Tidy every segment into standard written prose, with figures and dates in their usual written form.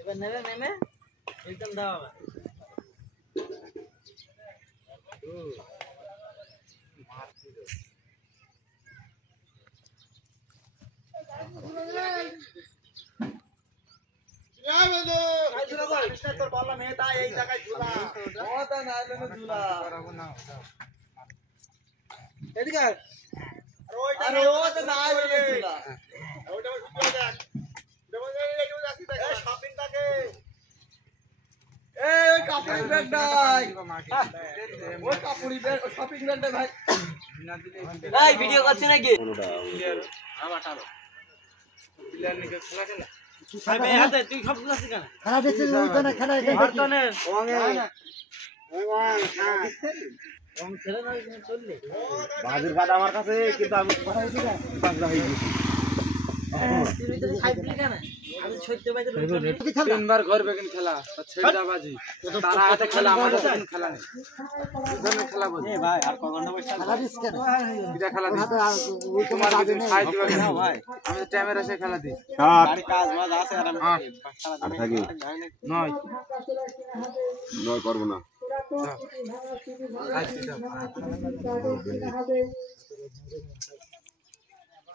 এবার নেমে নেমে রিটার্ন দেওয়া হবে। তোর বললাম এটা এই জায়গায় ঝুলা ওটা না এলে ঝুলা এদিকে আর ওটা না এলে ঝুলা ওটা ভিডিও দেখ যেমন এই যাচ্ছি দেখ শপিংটাকে এই ওই কাপড়ি ব্যাগ নাই ওই কাপড়ি ব্যাগ শপিং ব্যাগটা ভাই এই ভিডিও করছিস নাকি আমাটালো প্লেয়ার নিকে খেলা খেলা ভাই ভাই হাতে তুই সব গুলাছিস কেন খেলা দেখছিস তো না খেলা দেখছিস বর্তমানে ওঙে ওং ছেড়ে না চললে বাজির কাট আমার কাছে কিন্তু আমি পাঠাইছি না পাগলা হয়ে গেছি তুই তো খাইবি কেন আমি ছইতে বাইতে তিনবার ঘর বেগন খেলা ছেড়া বাজি তারা হাতে খেলা আমাদের কোন খেলা নেই দুজনে খেলা বল এ ভাই আর ক ঘন্টা বসে খেলা দিস কেন এটা খেলা দিস তোমার যদি খাই দিবা কেন ভাই আমি তো টাইমের এসে খেলা দিই বাড়ি কাজ বাজ আছে আর আমি খেলা থাকি নয় নয় করব না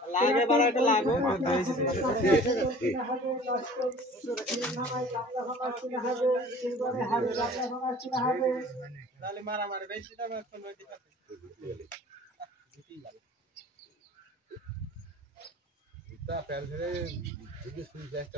লাগে বাড়া এটা লাগো তাহলে মারা মারে বেশি দাম এখন নয় ঠিক আছে এটা ফেল ধরে যদি সুই একটা